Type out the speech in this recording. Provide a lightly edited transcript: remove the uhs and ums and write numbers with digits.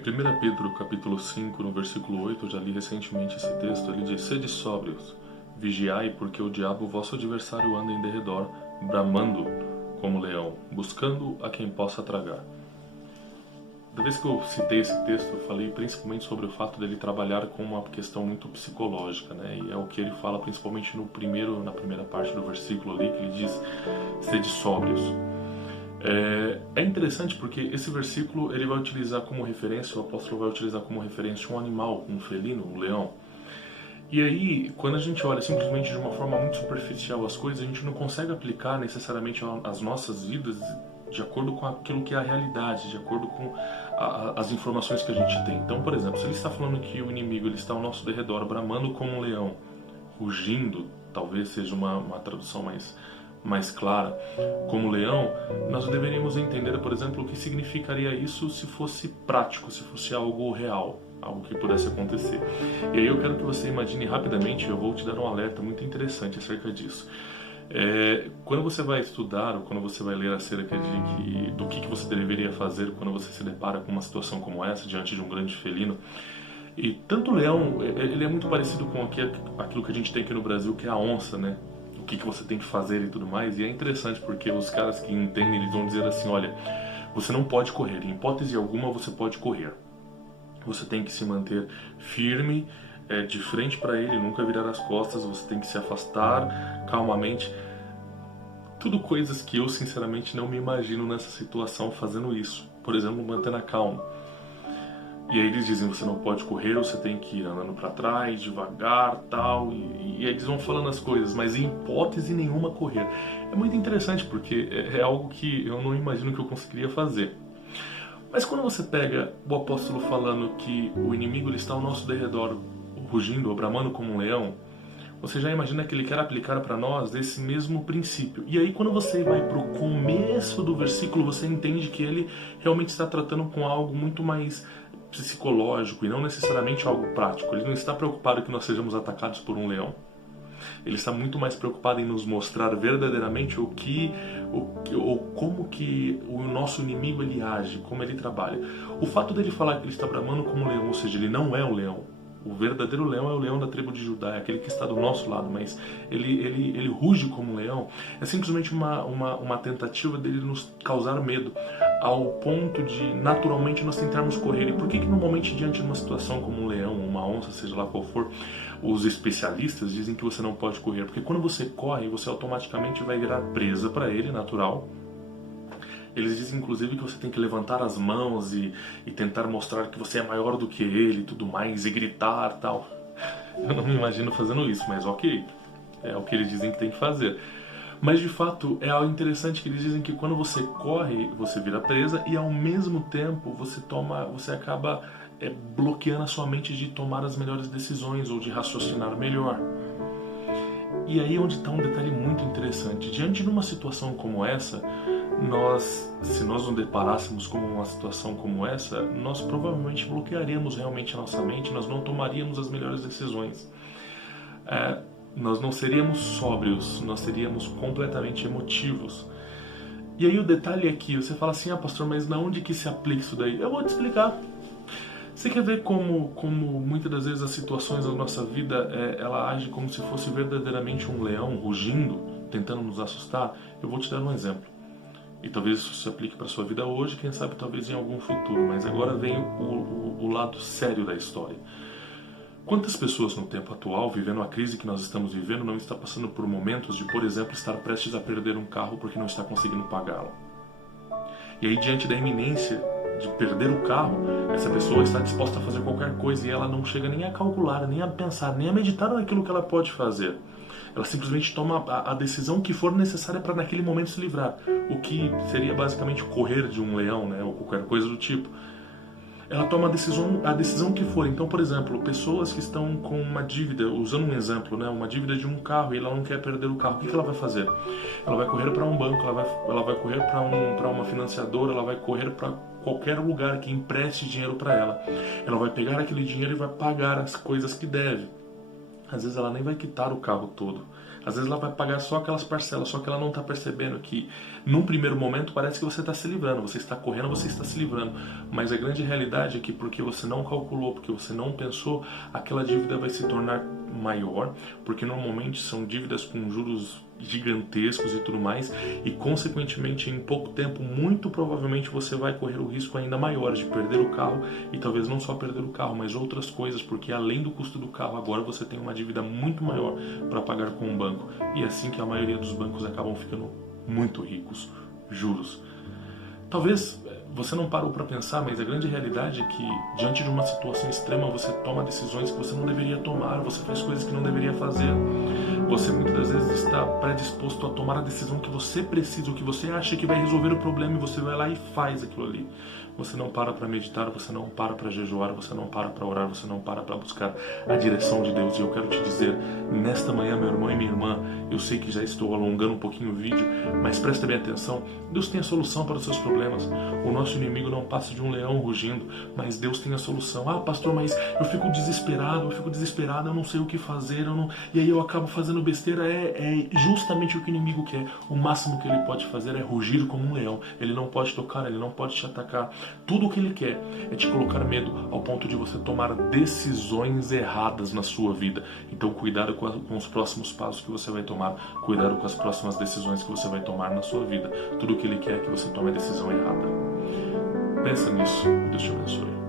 1 Pedro capítulo 5, no versículo 8, eu já li recentemente esse texto, ele diz: Sede sóbrios, vigiai, porque o diabo, vosso adversário, anda em derredor, bramando como leão, buscando a quem possa tragar. Da vez que eu citei esse texto, eu falei principalmente sobre o fato dele trabalhar com uma questão muito psicológica, né? E é o que ele fala principalmente na primeira parte do versículo ali, que ele diz: Sede sóbrios. É interessante porque esse versículo ele vai utilizar como referência, o apóstolo vai utilizar como referência um animal, um felino, um leão. E aí, quando a gente olha simplesmente de uma forma muito superficial as coisas, a gente não consegue aplicar necessariamente as nossas vidas de acordo com aquilo que é a realidade, de acordo com as informações que a gente tem. Então, por exemplo, se ele está falando que o inimigo ele está ao nosso derredor, bramando como um leão, rugindo, talvez seja uma tradução mais clara, como leão, nós deveríamos entender, por exemplo, o que significaria isso se fosse prático, se fosse algo real, algo que pudesse acontecer. E aí eu quero que você imagine rapidamente, eu vou te dar um alerta muito interessante acerca disso. Quando você vai estudar ou quando você vai ler acerca do que você deveria fazer quando você se depara com uma situação como essa, diante de um grande felino, e tanto o leão, ele é muito parecido com aquilo que a gente tem aqui no Brasil, que é a onça, né? O que você tem que fazer e tudo mais. E é interessante porque os caras que entendem, eles vão dizer assim: olha, você não pode correr, em hipótese alguma você pode correr. Você tem que se manter firme, de frente para ele, nunca virar as costas, você tem que se afastar calmamente. Tudo coisas que eu sinceramente não me imagino nessa situação fazendo isso. Por exemplo, mantendo a calma. E aí eles dizem: você não pode correr, você tem que ir andando para trás, devagar, tal. E aí eles vão falando as coisas, mas em hipótese nenhuma correr. É muito interessante porque é algo que eu não imagino que eu conseguiria fazer. Mas quando você pega o apóstolo falando que o inimigo ele está ao nosso derredor, rugindo ou bramando como um leão, você já imagina que ele quer aplicar para nós esse mesmo princípio. E aí quando você vai para o começo do versículo, você entende que ele realmente está tratando com algo muito mais psicológico e não necessariamente algo prático. Ele não está preocupado que nós sejamos atacados por um leão. Ele está muito mais preocupado em nos mostrar verdadeiramente como que o nosso inimigo ele age, como ele trabalha. O fato dele falar que ele está bramando como um leão, ou seja, ele não é o leão. O verdadeiro leão é o leão da tribo de Judá, é aquele que está do nosso lado, mas ele ruge como um leão. É simplesmente uma tentativa dele nos causar medo, ao ponto de naturalmente nós tentarmos correr. E por que normalmente diante de uma situação como um leão, uma onça, seja lá qual for, os especialistas dizem que você não pode correr? Porque quando você corre, você automaticamente vai virar presa para ele, natural. Eles dizem inclusive que você tem que levantar as mãos e tentar mostrar que você é maior do que ele e tudo mais, e gritar e tal. Eu não me imagino fazendo isso, mas ok, é o que eles dizem que tem que fazer. Mas de fato é algo interessante que eles dizem que quando você corre, você vira presa e ao mesmo tempo você acaba bloqueando a sua mente de tomar as melhores decisões ou de raciocinar melhor. E aí é onde está um detalhe muito interessante. Diante de uma situação como essa, se nós nos deparássemos com uma situação como essa, nós provavelmente bloquearíamos realmente a nossa mente, nós não tomaríamos as melhores decisões. Nós não seríamos sóbrios, nós seríamos completamente emotivos. E aí o detalhe é que você fala assim: pastor, mas na onde que se aplica isso daí? Eu vou te explicar. Você quer ver como muitas das vezes as situações da nossa vida, ela age como se fosse verdadeiramente um leão rugindo, tentando nos assustar? Eu vou te dar um exemplo. E talvez isso se aplique para a sua vida hoje, quem sabe talvez em algum futuro. Mas agora vem o lado sério da história. Quantas pessoas no tempo atual, vivendo a crise que nós estamos vivendo, não está passando por momentos de, por exemplo, estar prestes a perder um carro porque não está conseguindo pagá-lo? E aí, diante da iminência de perder o carro, essa pessoa está disposta a fazer qualquer coisa e ela não chega nem a calcular, nem a pensar, nem a meditar naquilo que ela pode fazer. Ela simplesmente toma a decisão que for necessária para naquele momento se livrar. O que seria basicamente correr de um leão, né, ou qualquer coisa do tipo. Ela toma a decisão que for. Então, por exemplo, pessoas que estão com uma dívida, usando um exemplo, né, uma dívida de um carro e ela não quer perder o carro, o que ela vai fazer? Ela vai correr para um banco, ela vai correr para uma financiadora, ela vai correr para qualquer lugar que empreste dinheiro para ela. Ela vai pegar aquele dinheiro e vai pagar as coisas que deve. Às vezes ela nem vai quitar o carro todo. Às Às vezes ela vai pagar só aquelas parcelas, só que ela não está percebendo que num primeiro momento parece que você está se livrando, você está correndo, você está se livrando, mas a grande realidade é que porque você não calculou, porque você não pensou, aquela dívida vai se tornar maior, porque normalmente são dívidas com juros gigantescos e tudo mais, e consequentemente em pouco tempo, muito provavelmente você vai correr o risco ainda maior de perder o carro, e talvez não só perder o carro, mas outras coisas, porque além do custo do carro, agora você tem uma dívida muito maior para pagar com o banco, e é assim que a maioria dos bancos acabam ficando muito ricos. Juros. Talvez você não parou para pensar, mas a grande realidade é que diante de uma situação extrema você toma decisões que você não deveria tomar, você faz coisas que não deveria fazer. Você muitas das vezes está predisposto a tomar a decisão que você precisa, o que você acha que vai resolver o problema, e você vai lá e faz aquilo ali. Você não para meditar, você não para jejuar, você não para orar, você não para buscar a direção de Deus. E eu quero te dizer, nesta manhã, meu irmão e minha irmã, eu sei que já estou alongando um pouquinho o vídeo, mas presta bem atenção, Deus tem a solução para os seus problemas. O nosso inimigo não passa de um leão rugindo, mas Deus tem a solução. Ah, pastor, mas eu fico desesperado, eu não sei o que fazer, e aí eu acabo fazendo besteira. É justamente o que o inimigo quer. O máximo que ele pode fazer é rugir como um leão. Ele não pode tocar, ele não pode te atacar. Tudo o que ele quer é te colocar medo ao ponto de você tomar decisões erradas na sua vida. Então cuidado com os próximos passos que você vai tomar, cuidado com as próximas decisões que você vai tomar na sua vida. Tudo o que ele quer é que você tome a decisão errada. Pensa nisso. Deus te abençoe.